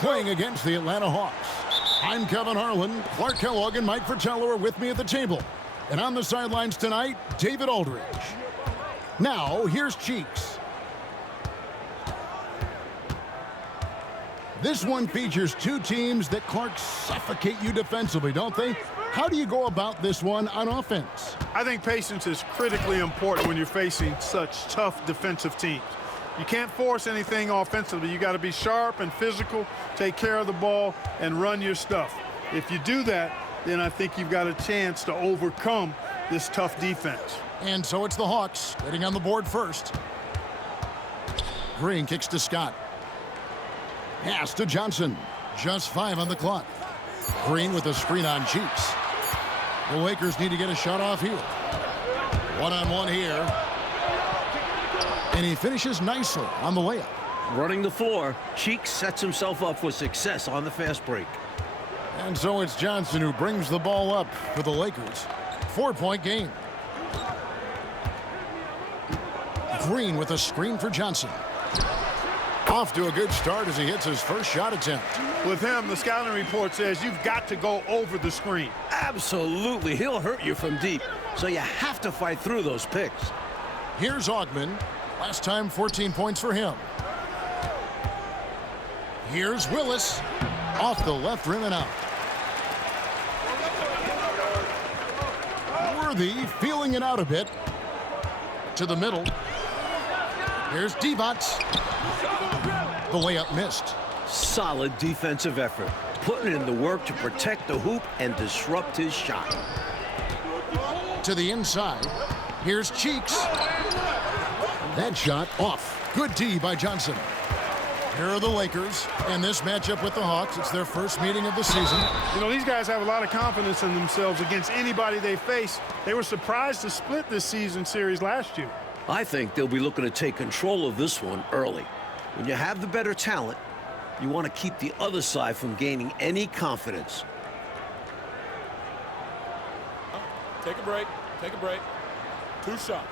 playing against the Atlanta Hawks. I'm Kevin Harlan. Clark Kellogg and Mike Fratello are with me at the table. And on the sidelines tonight, David Aldridge. Now, here's Cheeks. This one features two teams that, Clark, suffocate you defensively, don't they? How do you go about this one on offense? I think patience is critically important when you're facing such tough defensive teams. You can't force anything offensively. You got to be sharp and physical, take care of the ball, and run your stuff. If you do that, then I think you've got a chance to overcome this tough defense. And so it's the Hawks getting on the board first. Green kicks to Scott. Pass to Johnson. Just 5 on the clock. Green with a screen on Cheeks. The Lakers need to get a shot off here. One-on-one here. And he finishes nicely on the layup. Running the floor, Cheeks sets himself up for success on the fast break. And so it's Johnson who brings the ball up for the Lakers. 4-point game. Green with a screen for Johnson. Off to a good start as he hits his first shot attempt. With him, the scouting report says you've got to go over the screen. Absolutely. He'll hurt you from deep, so you have to fight through those picks. Here's Augman. Last time, 14 points for him. Here's Willis. Off the left rim and out. Worthy feeling it out a bit. To the middle. Here's Divac. The layup missed. Solid defensive effort. Putting in the work to protect the hoop and disrupt his shot. To the inside. Here's Cheeks. That shot off. Good D by Johnson. Here are the Lakers, and this matchup with the Hawks. It's their first meeting of the season. You know, these guys have a lot of confidence in themselves against anybody they face. They were surprised to split this season series last year. I think they'll be looking to take control of this one early. When you have the better talent, you want to keep the other side from gaining any confidence. Take a break. Take a break. 2 shots.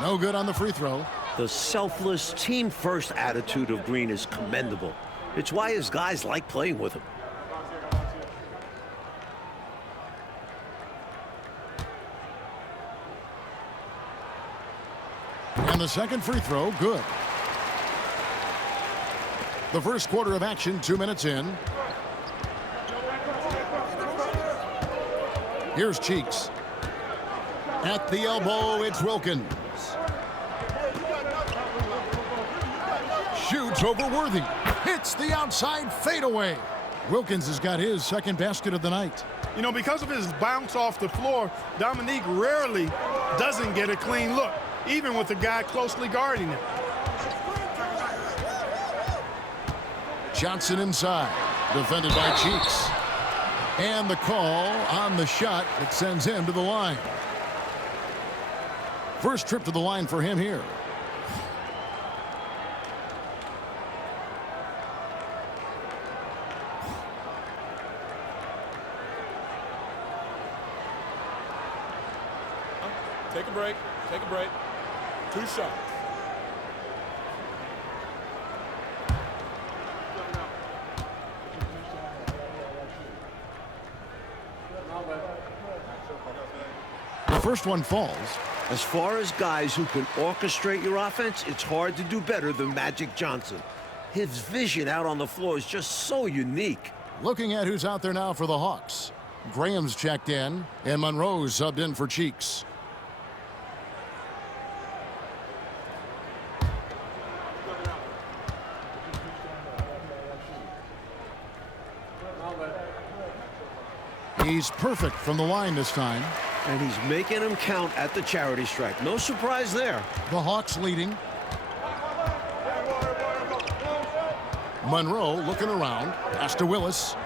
No good on the free throw. The selfless, team-first attitude of Green is commendable. It's why his guys like playing with him. And the second free throw, good. The first quarter of action, 2 minutes in. Here's Cheeks. At the elbow, it's Wilkins. Shoots over Worthy. Hits the outside fadeaway. Wilkins has got his second basket of the night. You know, because of his bounce off the floor, Dominique rarely doesn't get a clean look, even with the guy closely guarding him. Johnson inside. Defended by Cheeks. And the call on the shot that sends him to the line. First trip to the line for him here. Take a break. Take a break. 2 shots. The first one falls. As far as guys who can orchestrate your offense, it's hard to do better than Magic Johnson. His vision out on the floor is just so unique. Looking at who's out there now for the Hawks. Graham's checked in, and Monroe's subbed in for Cheeks. He's perfect from the line this time. And he's making them count at the charity stripe. No surprise there. The Hawks leading. Monroe looking around. Pass to Willis.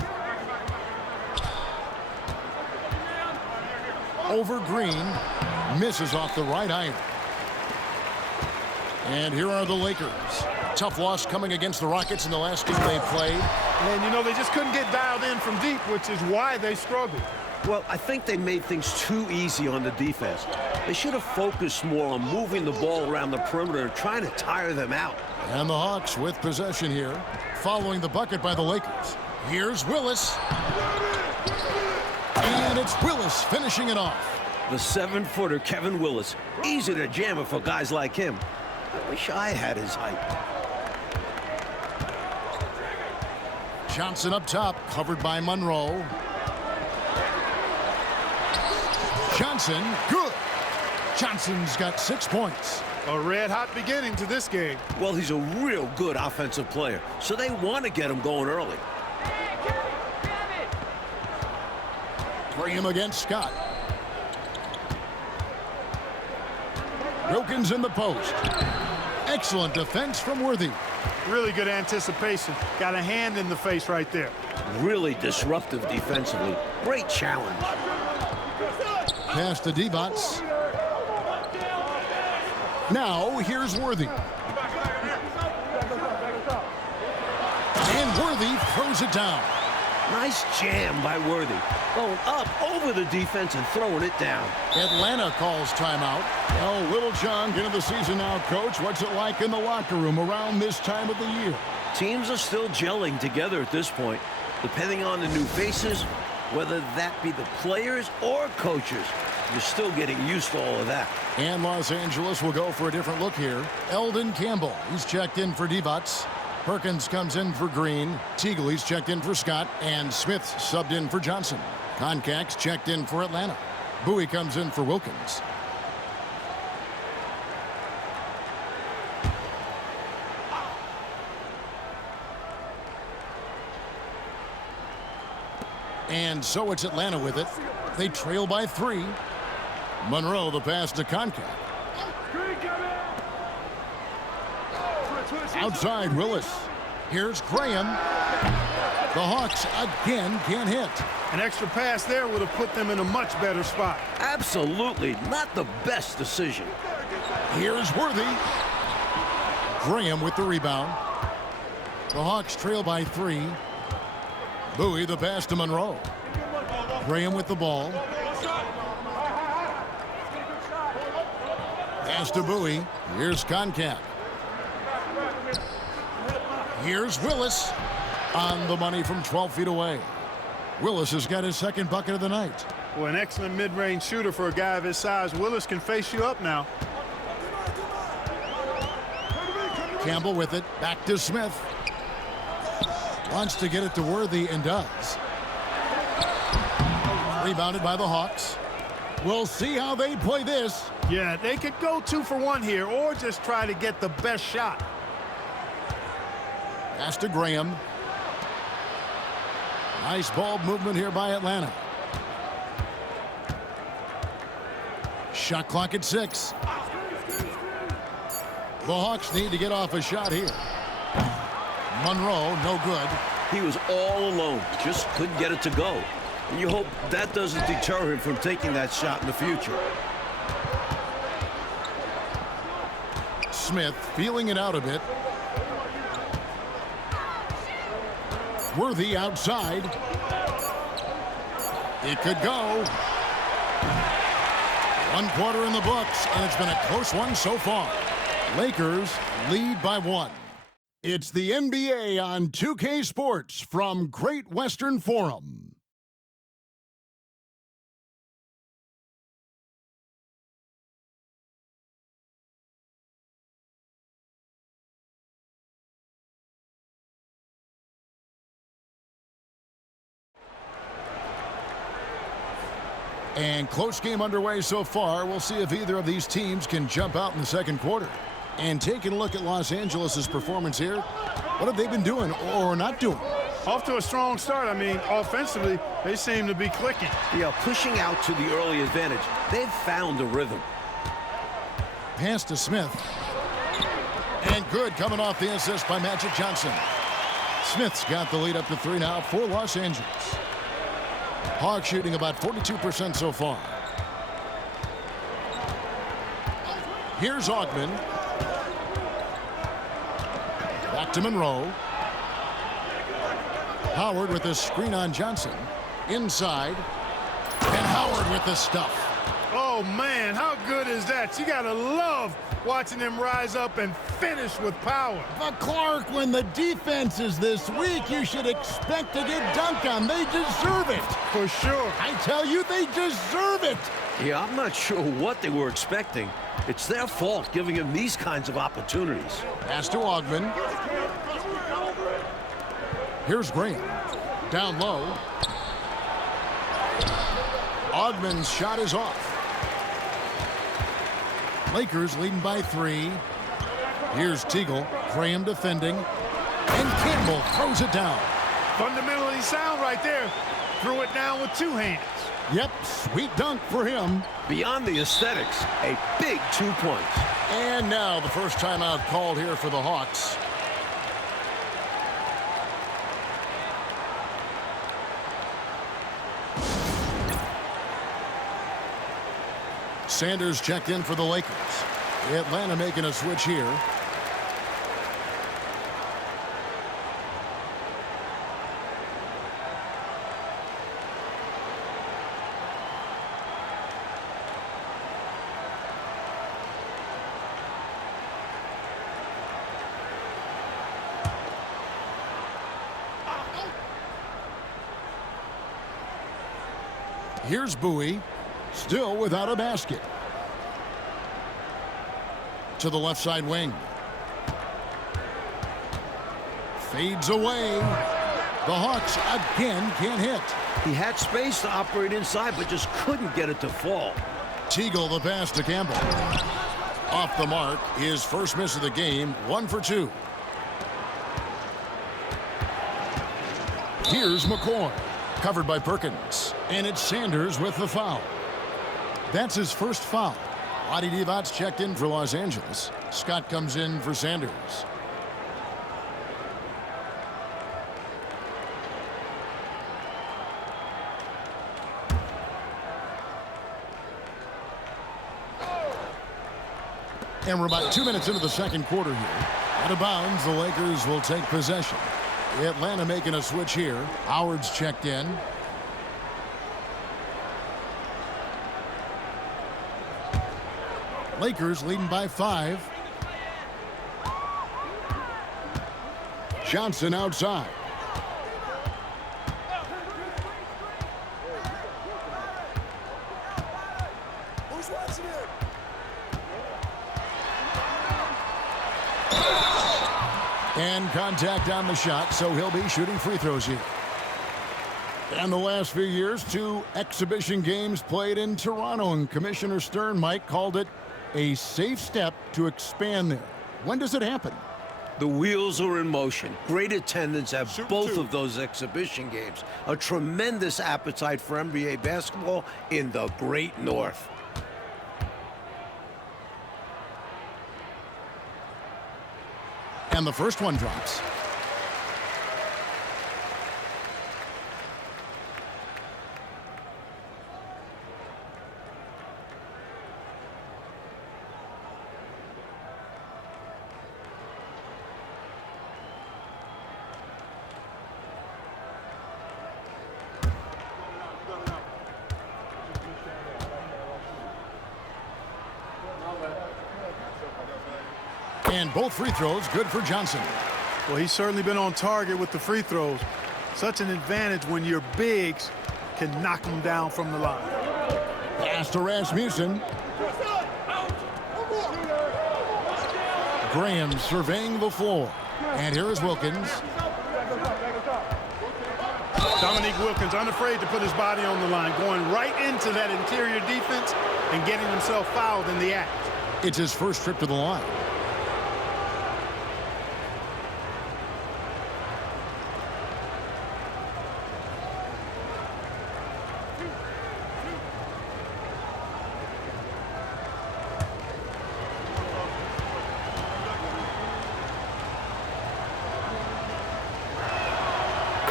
Over Green. Misses off the right iron. And here are the Lakers. Tough loss coming against the Rockets in the last game they played. And, you know, they just couldn't get dialed in from deep, which is why they struggled. Well, I think they made things too easy on the defense. They should have focused more on moving the ball around the perimeter and trying to tire them out. And the Hawks with possession here, following the bucket by the Lakers. Here's Willis. And it's Willis finishing it off. The 7-footer Kevin Willis. Easy to jam it for guys like him. I wish I had his height. Johnson up top, covered by Monroe. Johnson, good. Johnson's got 6 points. A red-hot beginning to this game. Well, he's a real good offensive player, so they want to get him going early. Graham against Scott. Wilkins in the post. Excellent defense from Worthy. Really good anticipation. Got a hand in the face right there. Really disruptive defensively. Great challenge. Pass to Divac. Now here's Worthy. And Worthy throws it down. Nice jam by Worthy. Going up over the defense and throwing it down. Atlanta calls timeout. Well, Little John, into the season now, Coach. What's it like in the locker room around this time of the year? Teams are still gelling together at this point, depending on the new faces, whether that be the players or coaches. You're still getting used to all of that. And Los Angeles will go for a different look here. Eldon Campbell, he's checked in for Divac. Perkins comes in for Green. Teagle, checked in for Scott. And Smith subbed in for Johnson. Concax checked in for Atlanta. Bowie comes in for Wilkins. And so it's Atlanta with it. They trail by 3. Monroe, the pass to Concac. Outside Willis. Here's Graham. The Hawks again can't hit. An extra pass there would have put them in a much better spot. Absolutely not the best decision. Here's Worthy. Graham with the rebound. The Hawks trail by 3. Bowie, the pass to Monroe. Graham with the ball. Pass to Bowie. Here's Concac. Here's Willis on the money from 12 feet away. Willis has got his second bucket of the night. Well, an excellent mid-range shooter for a guy of his size. Willis can face you up now. Campbell with it. Back to Smith. Wants to get it to Worthy and does. Rebounded by the Hawks. We'll see how they play this. Yeah, they could go 2 for 1 here or just try to get the best shot. Pass to Graham. Nice ball movement here by Atlanta. Shot clock at 6. The Hawks need to get off a shot here. Monroe, no good. He was all alone, just couldn't get it to go. And you hope that doesn't deter him from taking that shot in the future. Smith feeling it out a bit. Worthy outside. It could go. 1 quarter in the books, and it's been a close one so far. Lakers lead by 1. It's the NBA on 2K Sports from Great Western Forum. And close game underway so far. We'll see if either of these teams can jump out in the second quarter. And taking a look at Los Angeles' performance here, what have they been doing or not doing? Off to a strong start. I mean, offensively, they seem to be clicking. Yeah, pushing out to the early advantage. They've found a rhythm. Pass to Smith. And good, coming off the assist by Magic Johnson. Smith's got the lead up to 3 now for Los Angeles. Hawks shooting about 42% so far. Here's Augman. Back to Monroe. Howard with a screen on Johnson. Inside. And Howard with the stuff. Oh, man, how good is that? You got to love watching them rise up and finish with power. But Clark, when the defense is this weak, you should expect to get dunked on. They deserve it. For sure. I tell you, they deserve it. Yeah, I'm not sure what they were expecting. It's their fault giving him these kinds of opportunities. Pass to Ogman. Here's Graham. Down low. Ogman's shot is off. Lakers leading by 3. Here's Teagle. Graham defending. And Campbell throws it down. Fundamentally sound right there. Threw it down with 2 hands. Yep, sweet dunk for him. Beyond the aesthetics, a big 2 points. And now the first timeout called here for the Hawks. Sanders checked in for the Lakers. Atlanta making a switch here. Here's Bowie, still without a basket. To the left side wing. Fades away. The Hawks again can't hit. He had space to operate inside, but just couldn't get it to fall. Teagle the pass to Campbell. Off the mark, his first miss of the game, 1 for 2. Here's McCoy, covered by Perkins. And it's Sanders with the foul. That's his first foul. Vlade Divac checked in for Los Angeles. Scott comes in for Sanders. And we're about 2 minutes into the second quarter here. Out of bounds, the Lakers will take possession. Atlanta making a switch here. Howard's checked in. Lakers leading by 5. Johnson outside. Who's watching it? And contact on the shot, so he'll be shooting free throws here. And the last few years, 2 exhibition games played in Toronto, and Commissioner Stern, Mike, called it a safe step to expand there. When does it happen? The wheels are in motion. Great attendance at Shoot both 2. of those exhibition games. A tremendous appetite for NBA basketball in the Great North. And the first one drops. And both free throws good for Johnson. Well, he's certainly been on target with the free throws. Such an advantage when your bigs can knock them down from the line. Pass to Rasmussen. Graham surveying the floor. And here is Wilkins. Dominique Wilkins unafraid to put his body on the line, going right into that interior defense and getting himself fouled in the act. It's his first trip to the line.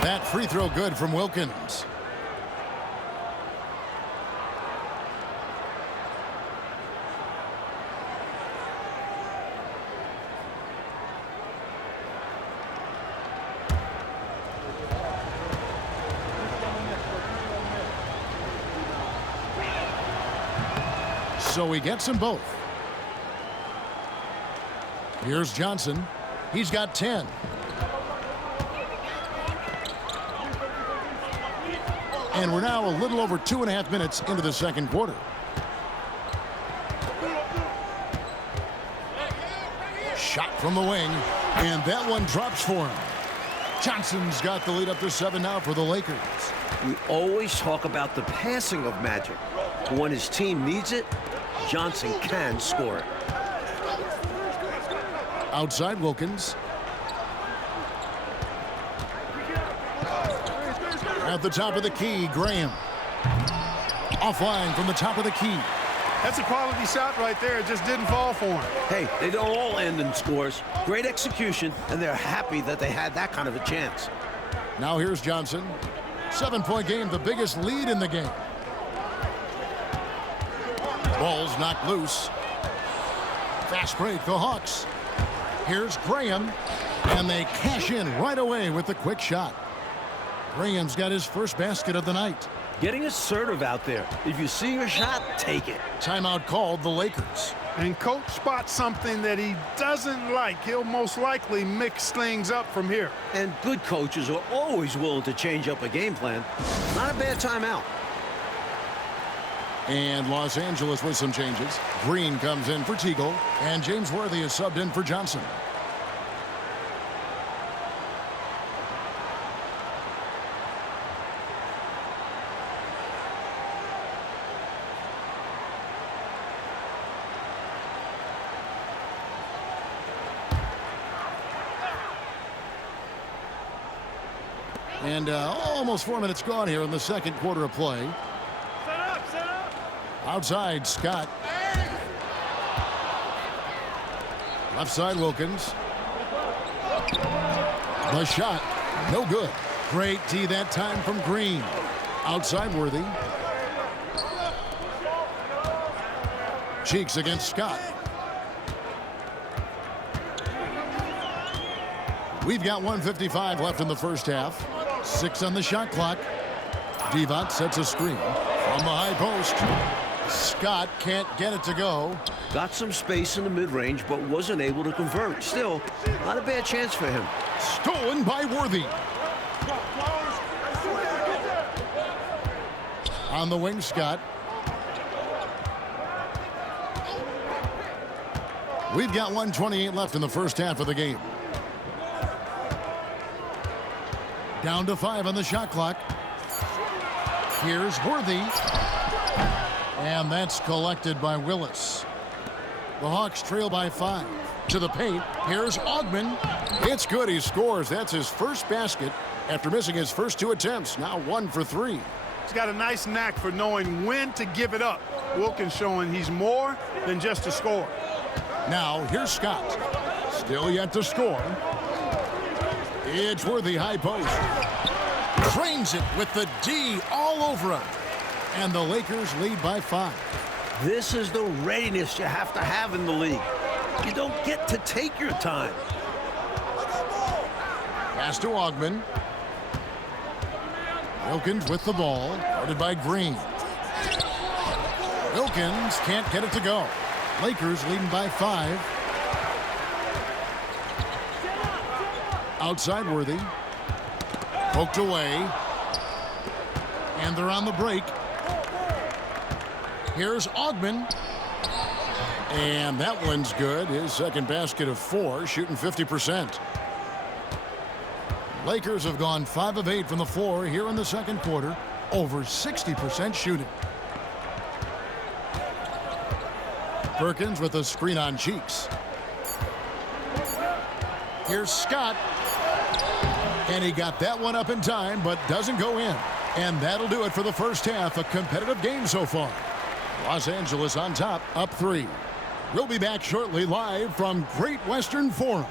That free throw good from Wilkins. So he gets them both. Here's Johnson. He's got 10. And we're now a little over 2.5 minutes into the second quarter. Shot from the wing, and that one drops for him. Johnson's got the lead up to 7 now for the Lakers. We always talk about the passing of Magic. But when his team needs it, Johnson can score it. Outside Wilkins. At the top of the key, Graham. Offline from the top of the key. That's a quality shot right there. It just didn't fall for him. Hey, they don't all end in scores. Great execution, and they're happy that they had that kind of a chance. Now here's Johnson. 7-point game, the biggest lead in the game. Ball's knocked loose. Fast break, the Hawks. Here's Graham, and they cash in right away with the quick shot. Graham's got his first basket of the night. Getting assertive out there. If you see your shot, take it. Timeout called the Lakers. And coach spots something that he doesn't like. He'll most likely mix things up from here. And good coaches are always willing to change up a game plan. Not a bad timeout. And Los Angeles with some changes. Green comes in for Teagle, and James Worthy is subbed in for Johnson. And almost 4 minutes gone here in the second quarter of play. Set up. Outside, Scott. Left side, Wilkins. The shot, no good. Great D that time from Green. Outside, Worthy. Cheeks against Scott. We've got 1:55 left in the first half. 6 on the shot clock. Divac sets a screen from the high post. Scott can't get it to go. Got some space in the mid-range, but wasn't able to convert. Still, not a bad chance for him. Stolen by Worthy. On the wing, Scott. We've got 1:28 left in the first half of the game. Down to 5 on the shot clock. Here's Worthy. And that's collected by Willis. The Hawks trail by 5. To the paint. Here's Augmon. It's good. He scores. That's his first basket after missing his first 2 attempts. Now 1 for 3. He's got a nice knack for knowing when to give it up. Wilkins showing he's more than just a scorer. Now here's Scott. Still yet to score. It's Worthy, high post. Trains it with the D all over him. And the Lakers lead by 5. This is the readiness you have to have in the league. You don't get to take your time. Pass to Augmon. Wilkins with the ball, guarded by Green. Wilkins can't get it to go. Lakers leading by 5. Outside Worthy. Poked away. And they're on the break. Here's Augmon. And that one's good. His second basket of 4, shooting 50%. Lakers have gone 5 of 8 from the floor here in the second quarter. Over 60% shooting. Perkins with a screen on Cheeks. Here's Scott. And he got that one up in time, but doesn't go in. And that'll do it for the first half. A competitive game so far. Los Angeles on top, up 3. We'll be back shortly live from Great Western Forum.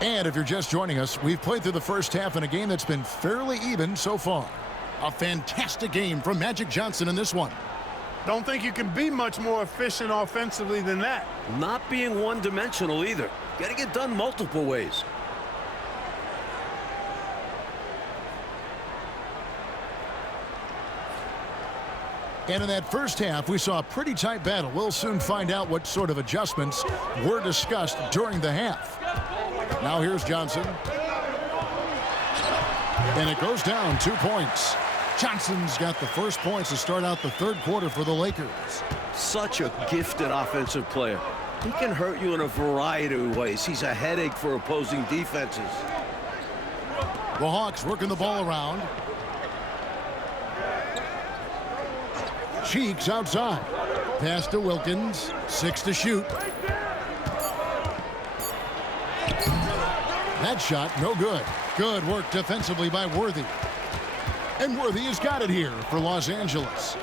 And if you're just joining us, we've played through the first half in a game that's been fairly even so far. A fantastic game from Magic Johnson in this one. Don't think you can be much more efficient offensively than that. Not being one-dimensional either. Got to get done multiple ways. And in that first half, we saw a pretty tight battle. We'll soon find out what sort of adjustments were discussed during the half. Now here's Johnson. And it goes down 2 points. Johnson's got the first points to start out the third quarter for the Lakers. Such a gifted offensive player. He can hurt you in a variety of ways. He's a headache for opposing defenses. The Hawks working the ball around. Cheeks outside. Pass to Wilkins. 6 to shoot. That shot, no good. Good work defensively by Worthy. And Worthy has got it here for Los Angeles.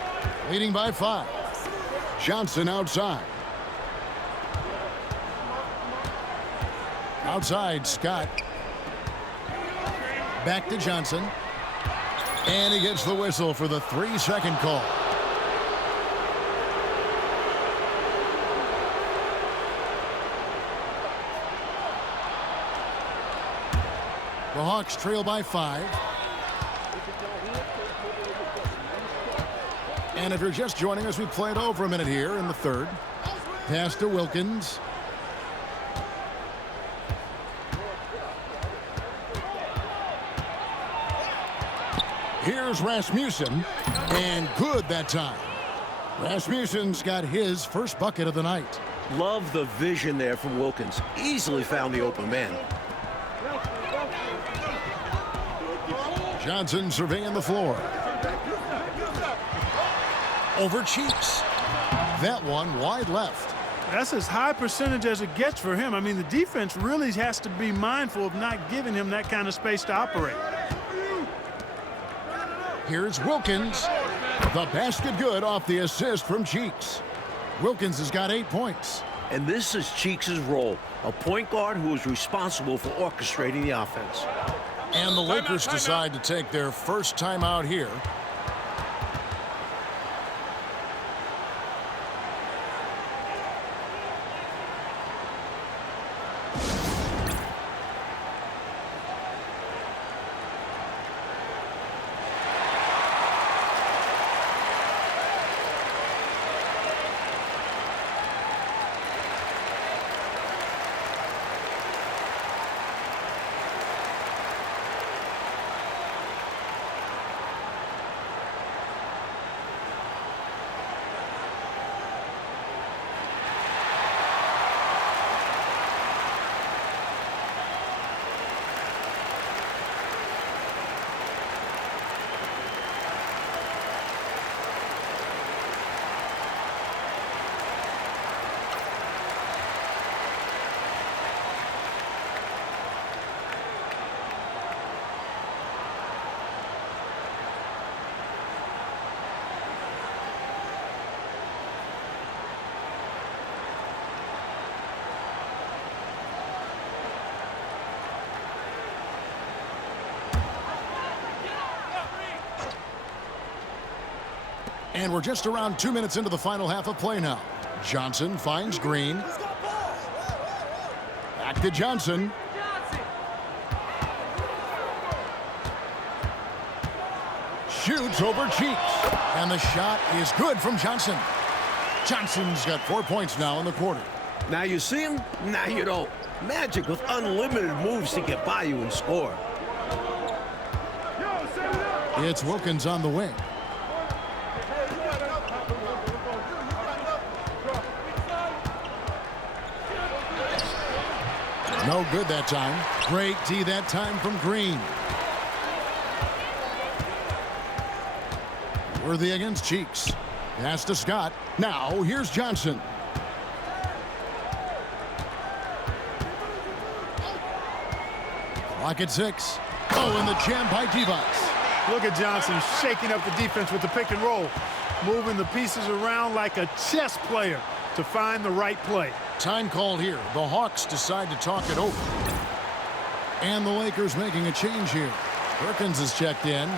Leading by 5. Johnson outside. Outside, Scott. Back to Johnson. And he gets the whistle for the 3-second call. The Hawks trail by 5. And if you're just joining us, we played over a minute here in the third. Pass to Wilkins. Here's Rasmussen. And good that time. Rasmussen's got his first bucket of the night. Love the vision there from Wilkins. Easily found the open man. Johnson surveying the floor. Over Cheeks. That one wide left. That's as high percentage as it gets for him. I mean, the defense really has to be mindful of not giving him that kind of space to operate. Here's Wilkins. The basket good off the assist from Cheeks. Wilkins has got 8 points. And this is Cheeks' role, a point guard who is responsible for orchestrating the offense. And the Lakers decide to take their first timeout here. And we're just around 2 minutes into the final half of play now. Johnson finds Green. Back to Johnson. Shoots over Cheeks. And the shot is good from Johnson. Johnson's got 4 points now in the quarter. Now you see him, now you don't. Magic with unlimited moves to get by you and score. It's Wilkins on the wing. No good that time. Great D that time from Green. Worthy against Cheeks. Pass to Scott. Now here's Johnson. Clock at 6. Oh, and the jam by Divac. Look at Johnson shaking up the defense with the pick and roll, moving the pieces around like a chess player to find the right play. Time called here. The Hawks decide to talk it over. And the Lakers making a change here. Perkins is checked in.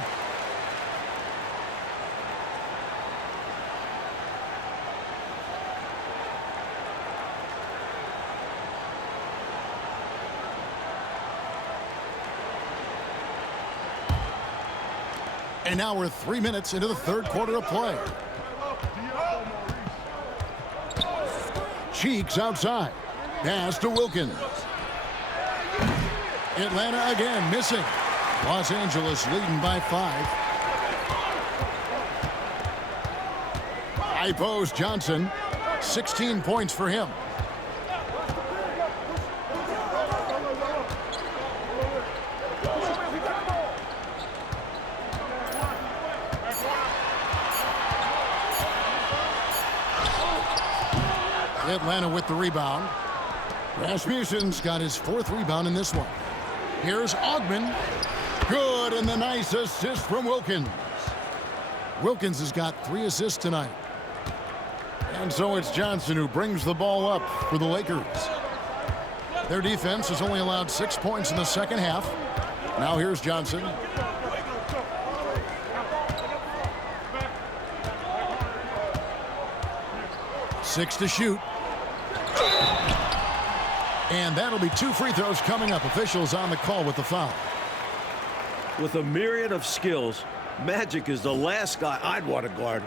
And now we're 3 minutes into the third quarter of play. Cheeks outside. Pass to Wilkins. Atlanta again missing. Los Angeles leading by 5. High post Johnson. 16 points for him. Atlanta with the rebound. Rasmussen's got his 4th rebound in this one. Here's Augman. Good, and the nice assist from Wilkins. Wilkins has got 3 assists tonight. And so it's Johnson who brings the ball up for the Lakers. Their defense has only allowed 6 points in the second half. Now here's Johnson. Six to shoot. And that'll be 2 free throws coming up. Officials on the call with the foul. With a myriad of skills, Magic is the last guy I'd want to guard.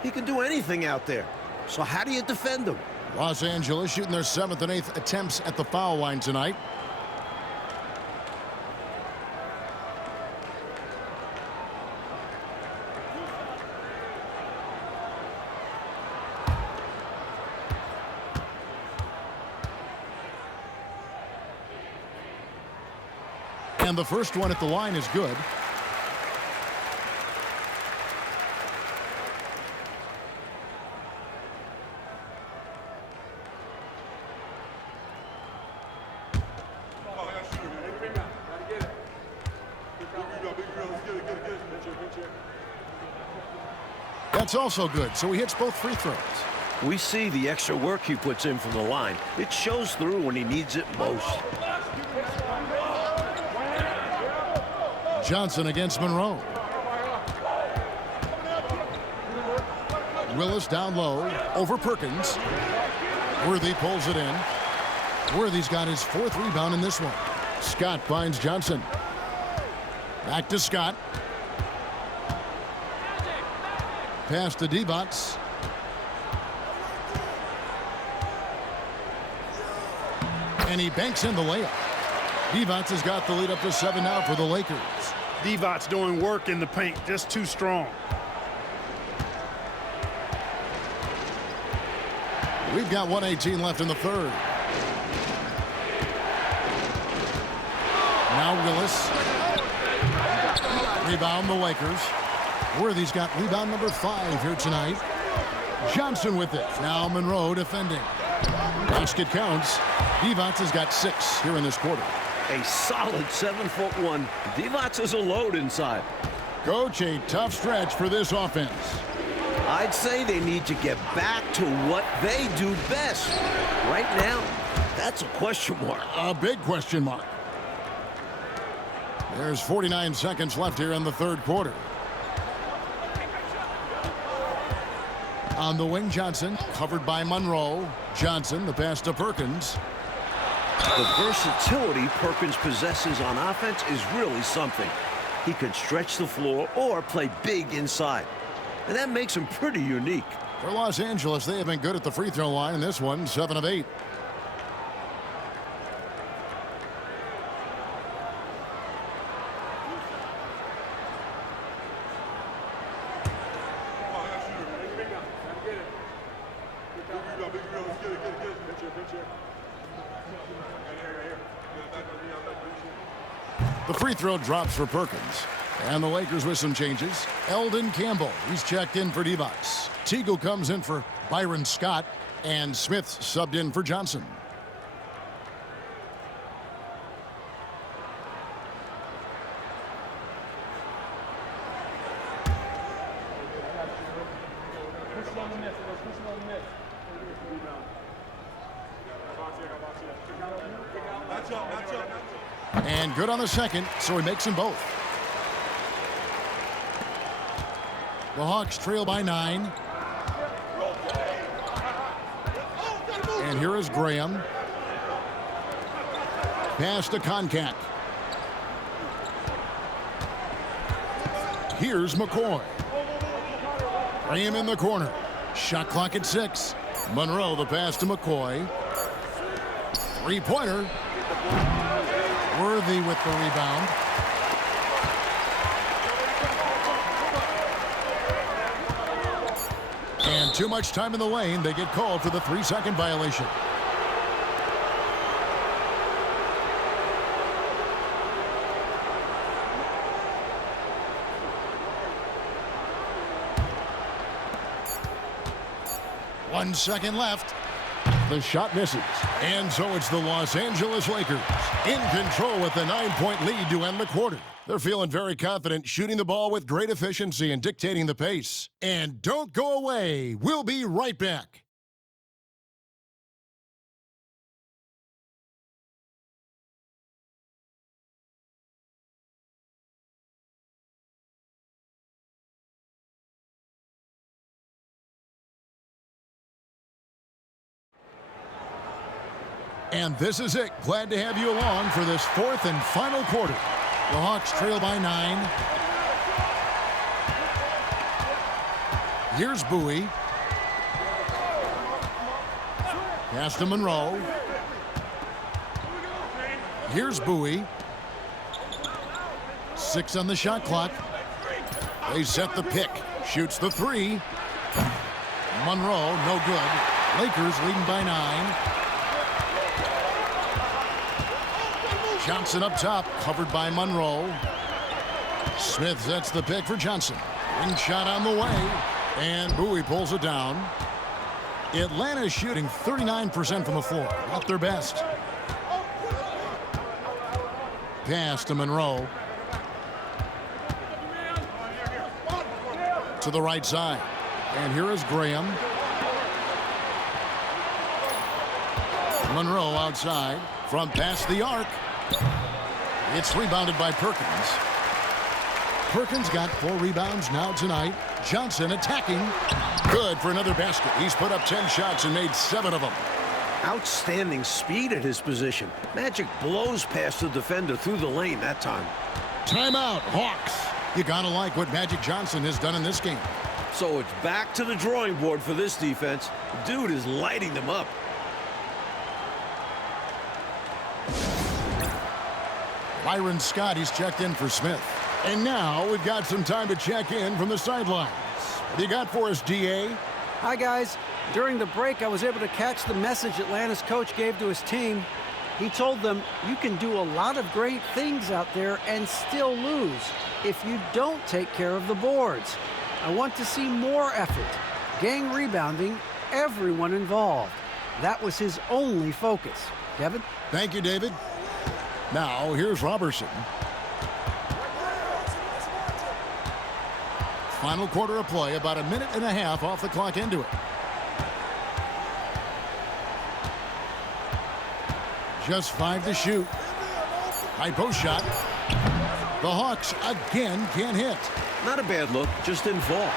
He can do anything out there. So how do you defend him? Los Angeles shooting their 7th and 8th attempts at the foul line tonight. And the first one at the line is good. That's also good, so he hits both free throws. We see the extra work he puts in from the line. It shows through when he needs it most. Johnson against Monroe. Willis down low over Perkins. Worthy pulls it in. Worthy's got his 4th rebound in this one. Scott finds Johnson. Back to Scott. Pass to Divac. And he banks in the layup. Divac has got the lead up to 7 now for the Lakers. Divac doing work in the paint, just too strong. We've got 1:18 left in the third. Now Willis. Rebound the Lakers. Worthy's got rebound number 5 here tonight. Johnson with it. Now Monroe defending. Basket counts. Divac has got 6 here in this quarter. A solid 7'1". Divac is a load inside. Coach, a tough stretch for this offense. I'd say they need to get back to what they do best. Right now, that's a question mark. A big question mark. There's 49 seconds left here in the third quarter. On the wing, Johnson, covered by Monroe. Johnson, the pass to Perkins. The versatility Perkins possesses on offense is really something. He can stretch the floor or play big inside. And that makes him pretty unique. For Los Angeles, they have been good at the free throw line in this one, 7 of 8. The free throw drops for Perkins. And the Lakers with some changes. Eldon Campbell, he's checked in for Divac. Teagle comes in for Byron Scott. And Smith subbed in for Johnson. And good on the second, so he makes them both. The Hawks trail by 9. And here is Graham. Pass to Concat. Here's McCoy. Graham in the corner. Shot clock at 6. Monroe the pass to McCoy. Three-pointer. Worthy with the rebound. And too much time in the lane. They get called for the 3-second violation. One second left. The shot misses. And so it's the Los Angeles Lakers in control with the 9-point lead to end the quarter. They're feeling very confident, shooting the ball with great efficiency and dictating the pace. And don't go away. We'll be right back. And this is it. Glad to have you along for this fourth and final quarter. The Hawks trail by 9. Here's Bowie. Pass to Monroe. Here's Bowie. 6 on the shot clock. They set the pick. Shoots the 3. Monroe, no good. Lakers leading by 9. Johnson up top, covered by Monroe. Smith sets the pick for Johnson. Ring shot on the way, and Bowie pulls it down. Atlanta is shooting 39% from the floor, not their best. Pass to Monroe. To the right side, and here is Graham. Monroe outside, from past the arc. It's rebounded by Perkins. Perkins got 4 rebounds now tonight. Johnson attacking. Good for another basket. He's put up 10 shots and made 7 of them. Outstanding speed at his position. Magic blows past the defender through the lane that time. Timeout, Hawks. You gotta like what Magic Johnson has done in this game. So it's back to the drawing board for this defense. The dude is lighting them up. Byron Scott, he's checked in for Smith. And now we've got some time to check in from the sidelines. What do you got for us, DA? Hi, guys. During the break, I was able to catch the message Atlanta's coach gave to his team. He told them, you can do a lot of great things out there and still lose if you don't take care of the boards. I want to see more effort, gang rebounding, everyone involved. That was his only focus. Devin? Thank you, David. Now, here's Robertson. Final quarter of play, about a minute and a half off the clock into it. Just 5 to shoot. High post shot. The Hawks again can't hit. Not a bad look, just didn't fall.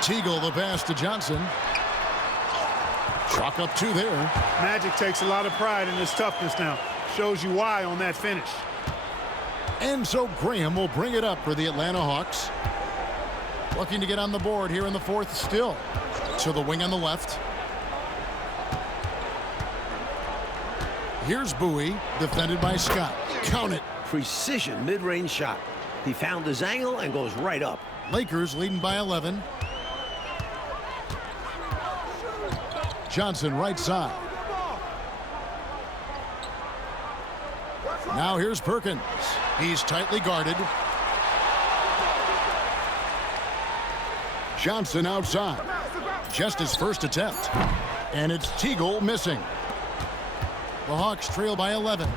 Teagle the pass to Johnson. Chalk up 2 there. Magic takes a lot of pride in his toughness now. Shows you why on that finish. And so Graham will bring it up for the Atlanta Hawks. Looking to get on the board here in the fourth still. To the wing on the left. Here's Bowie, defended by Scott. Count it. Precision mid-range shot. He found his angle and goes right up. Lakers leading by 11. Johnson right side. Now here's Perkins. He's tightly guarded. Johnson outside. Just his first attempt. And it's Teagle missing. The Hawks trail by 11.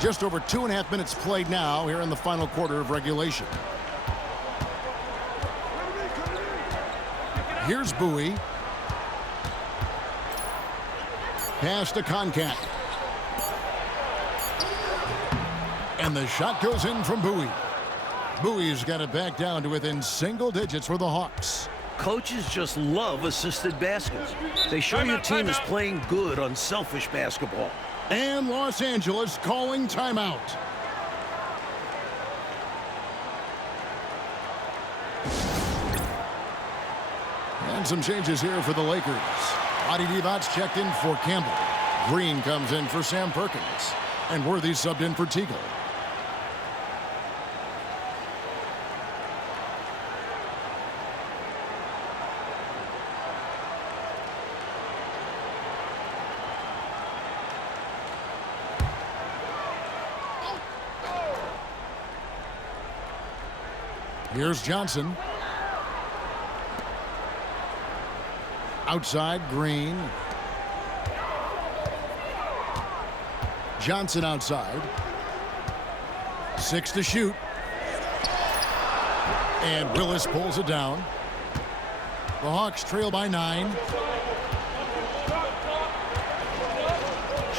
Just over 2.5 minutes played now here in the final quarter of regulation. Here's Bowie. Pass to Concat. And the shot goes in from Bowie. Bowie's got it back down to within single digits for the Hawks. Coaches just love assisted baskets. They show your team is playing good, unselfish basketball. And Los Angeles calling timeout. And some changes here for the Lakers. Adi Divac checked in for Campbell. Green comes in for Sam Perkins. And Worthy subbed in for Teagle. Here's Johnson. Outside, Green. Johnson outside. 6 to shoot. And Willis pulls it down. The Hawks trail by 9.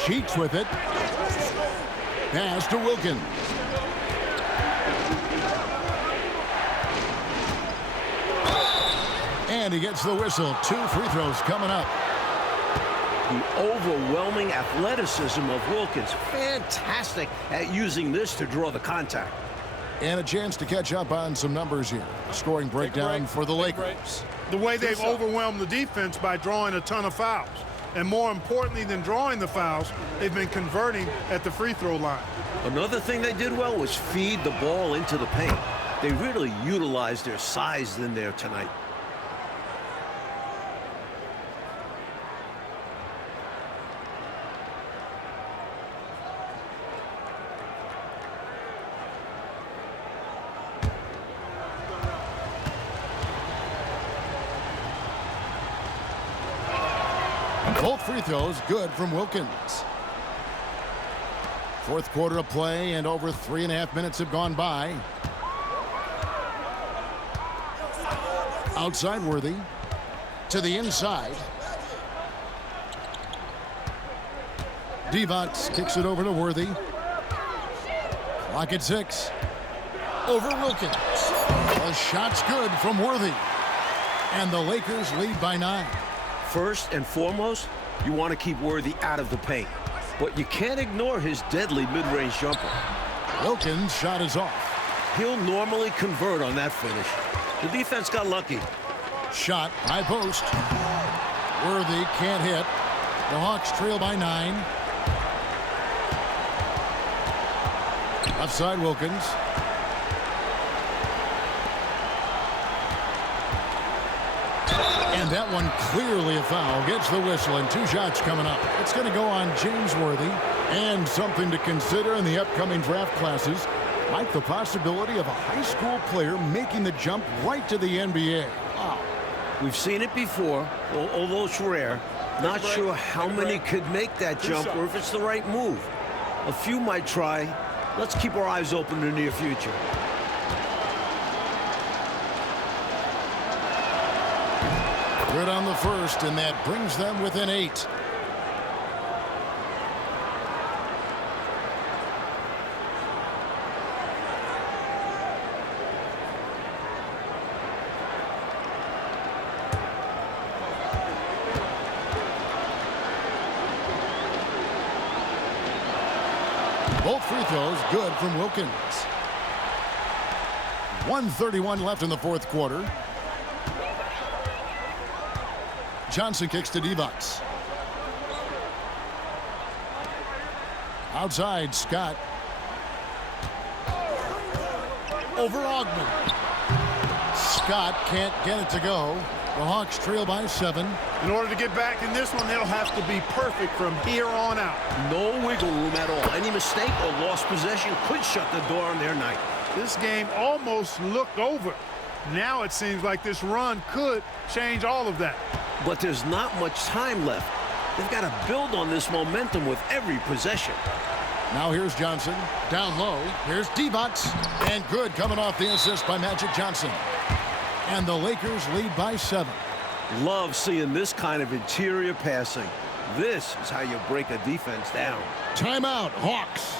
Cheeks with it. Pass to Wilkins. And he gets the whistle. 2 free throws coming up. The overwhelming athleticism of Wilkins. Fantastic at using this to draw the contact. And a chance to catch up on some numbers here. Scoring breakdown for the Lakers. The way they've overwhelmed the defense by drawing a ton of fouls. And more importantly than drawing the fouls, they've been converting at the free throw line. Another thing they did well was feed the ball into the paint. They really utilized their size in there tonight. Both free throws good from Wilkins. Fourth quarter of play, and over 3.5 minutes have gone by. Outside Worthy. To the inside. Divac kicks it over to Worthy. Clock at 6. Over Wilkins. The shot's good from Worthy. And the Lakers lead by 9. First and foremost, you want to keep Worthy out of the paint. But you can't ignore his deadly mid-range jumper. Wilkins' shot is off. He'll normally convert on that finish. The defense got lucky. Shot, high post. Worthy can't hit. The Hawks trail by 9. Left side, Wilkins. And that one clearly a foul. Gets the whistle, and 2 shots coming up. It's going to go on James Worthy. And something to consider in the upcoming draft classes, like the possibility of a high school player making the jump right to the NBA. Wow. We've seen it before, although it's rare. Not sure how many could make that jump or if it's the right move. A few might try. Let's keep our eyes open in the near future. Good on the first, and that brings them within 8. Both free throws good from Wilkins. 1:31 left in the fourth quarter. Johnson kicks to Divac. Outside, Scott. Over Ogman. Scott can't get it to go. The Hawks trail by 7. In order to get back in this one, they'll have to be perfect from here on out. No wiggle room at all. Any mistake or lost possession could shut the door on their night. This game almost looked over. Now it seems like this run could change all of that. But there's not much time left. They've got to build on this momentum with every possession. Now here's Johnson. Down low. Here's Divac. And good coming off the assist by Magic Johnson. And the Lakers lead by 7. Love seeing this kind of interior passing. This is how you break a defense down. Timeout, Hawks.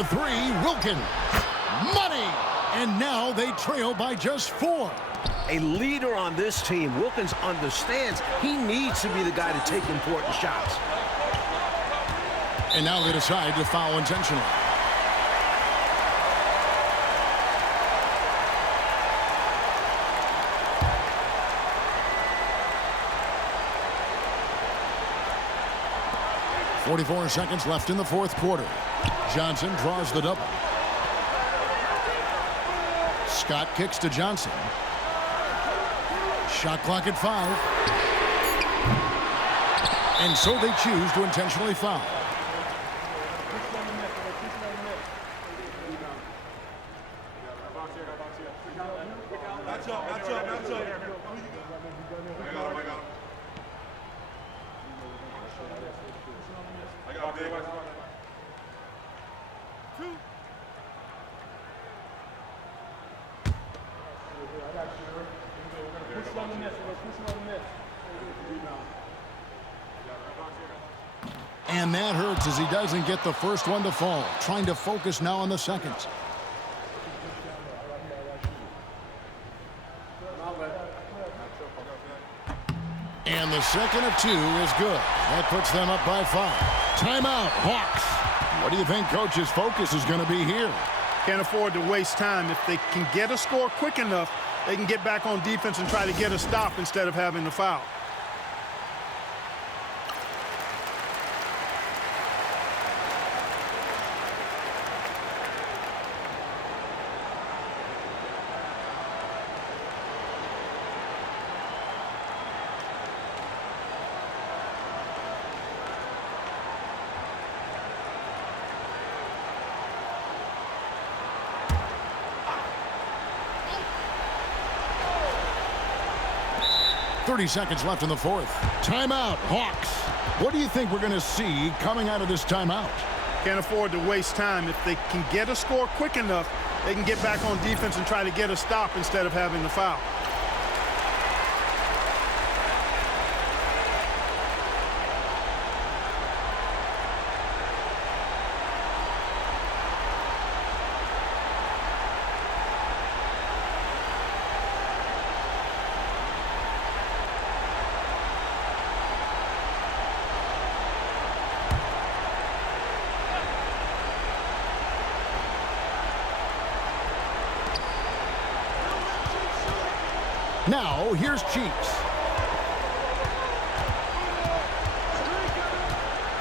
For three, Wilkins. Money! And now they trail by just 4. A leader on this team, Wilkins understands he needs to be the guy to take important shots. And now they decide to foul intentionally. .44 seconds left in the fourth quarter. Johnson draws the double. Scott kicks to Johnson. Shot clock at 5. And so they choose to intentionally foul. And that hurts as he doesn't get the first one to fall. Trying to focus now on the seconds. And the second of 2 is good. That puts them up by 5. Timeout, Hawks. What do you think coach's focus is going to be here? Can't afford to waste time. If they can get a score quick enough, they can get back on defense and try to get a stop instead of having to foul. .30 seconds left in the fourth. Timeout, Hawks. What do you think we're going to see coming out of this timeout? Can't afford to waste time. If they can get a score quick enough, they can get back on defense and try to get a stop instead of having to foul. Now, here's Cheeks.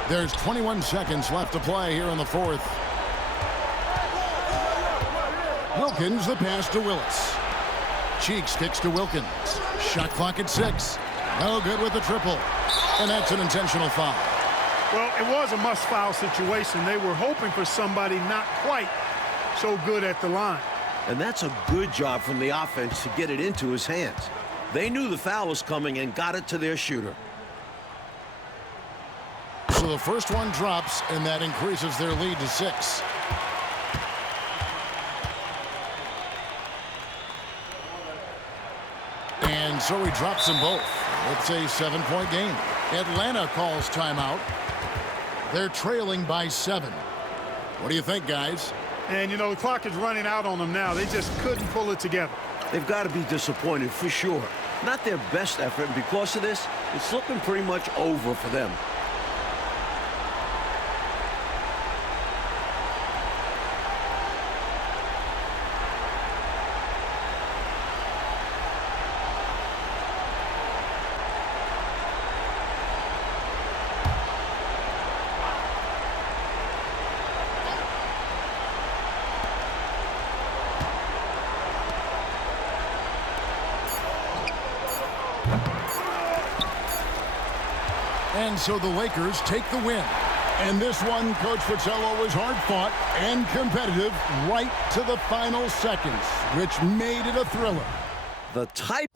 There's 21 seconds left to play here in the fourth. Wilkins, the pass to Willis. Cheeks kicks to Wilkins. Shot clock at 6. No good with the triple. And that's an intentional foul. Well, it was a must-foul situation. They were hoping for somebody not quite so good at the line. And that's a good job from the offense to get it into his hands. They knew the foul was coming and got it to their shooter. So the first one drops, and that increases their lead to 6. And so he drops them both. It's a 7-point game. Atlanta calls timeout. They're trailing by 7. What do you think, guys? And, you know, the clock is running out on them now. They just couldn't pull it together. They've got to be disappointed for sure. Not their best effort, and because of this, it's looking pretty much over for them. And so the Lakers take the win. And this one, Coach Fratello, was hard-fought and competitive right to the final seconds, which made it a thriller. The type